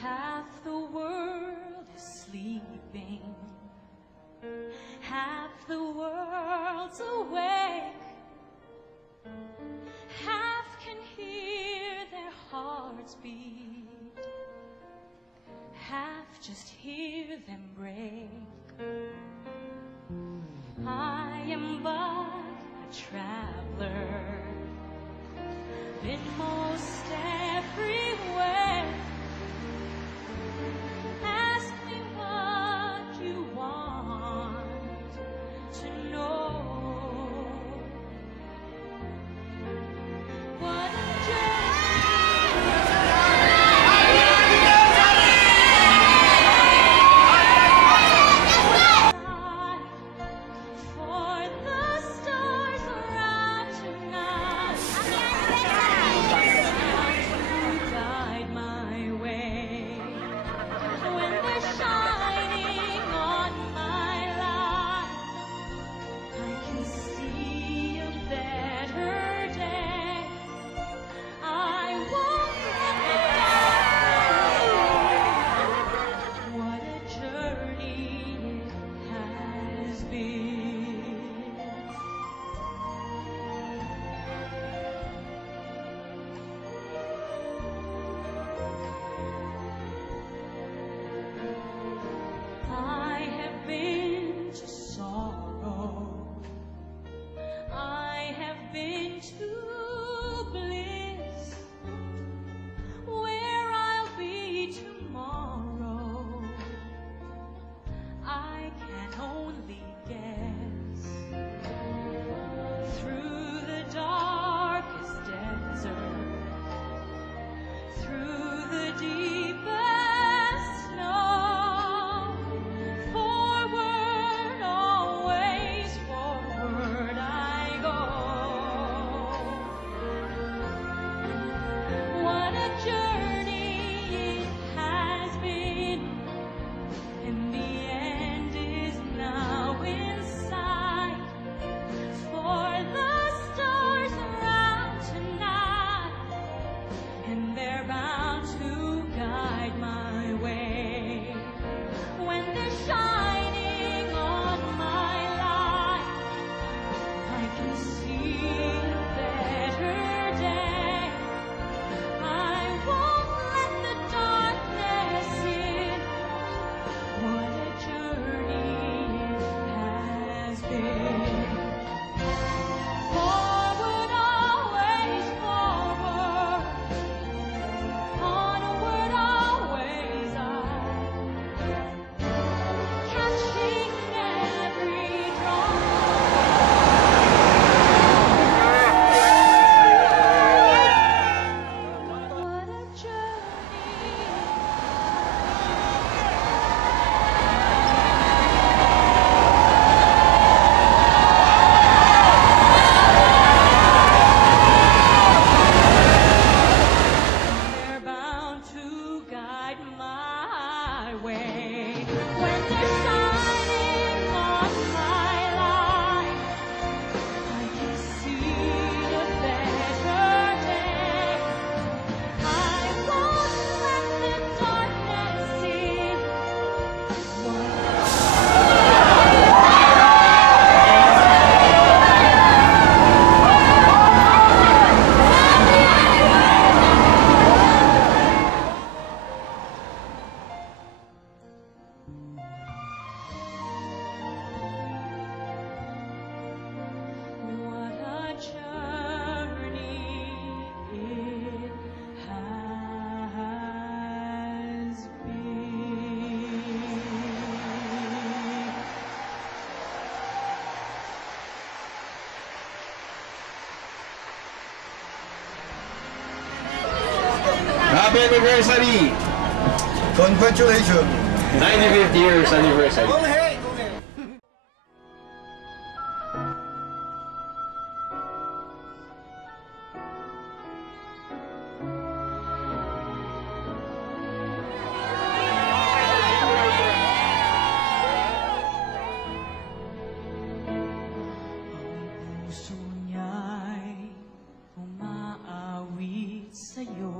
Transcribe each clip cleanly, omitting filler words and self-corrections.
Half the world is sleeping, half the world's awake, half can hear their hearts beat, half just hear them break. I am but a traveler, been most everywhere. Ask me what you want to know. What a for the stars around tonight to guide my way. When they're shining on my life, I can see a better day. I won't let the darkness in. What a journey it has been. I have been to sorrow, I have been to bliss. Where I'll be tomorrow, I can only guess. Through the darkest desert, through the deepest snow, forward, always forward I go. What a journey it has been, and the end is now in sight. For the stars around tonight, and they're bound to guide my way. When they're shining on my life, I can see a better day. I won't let the darkness in. What a journey it has been. Forward, always forward. Onward, always catching every drop. What a journey. They're bound to guide my way. When they're shining on my life, I can see a better day. I won't let the darkness in. What a journey it has been. Happy anniversary! Congratulations! 95th years anniversary. Ang puso niya'y umaawit sa'yo.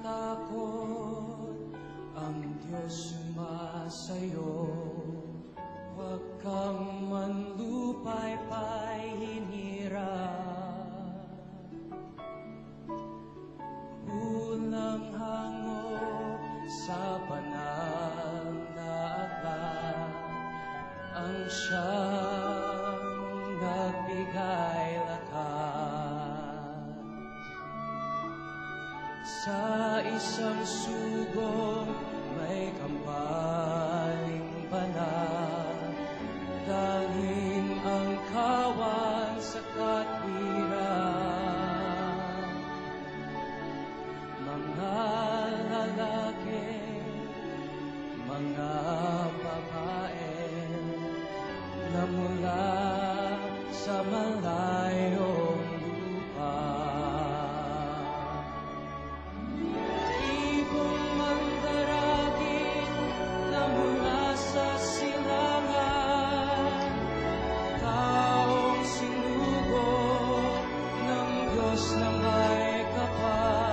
takot, ang Diyos sumasayo. Huwag kang manlupay-pay, hinirap. Unang hango sa banal na aklat, ang siyang nagbigay lakas. Sa isang sugong may kampaling banal, dalhin ang kawan sa katwiran. Mga lalaki, mga babae, na mula sa malayong lupa. Ibong mandaragin na mula sa silangan, taong sinugo ng Diyos na may kapal.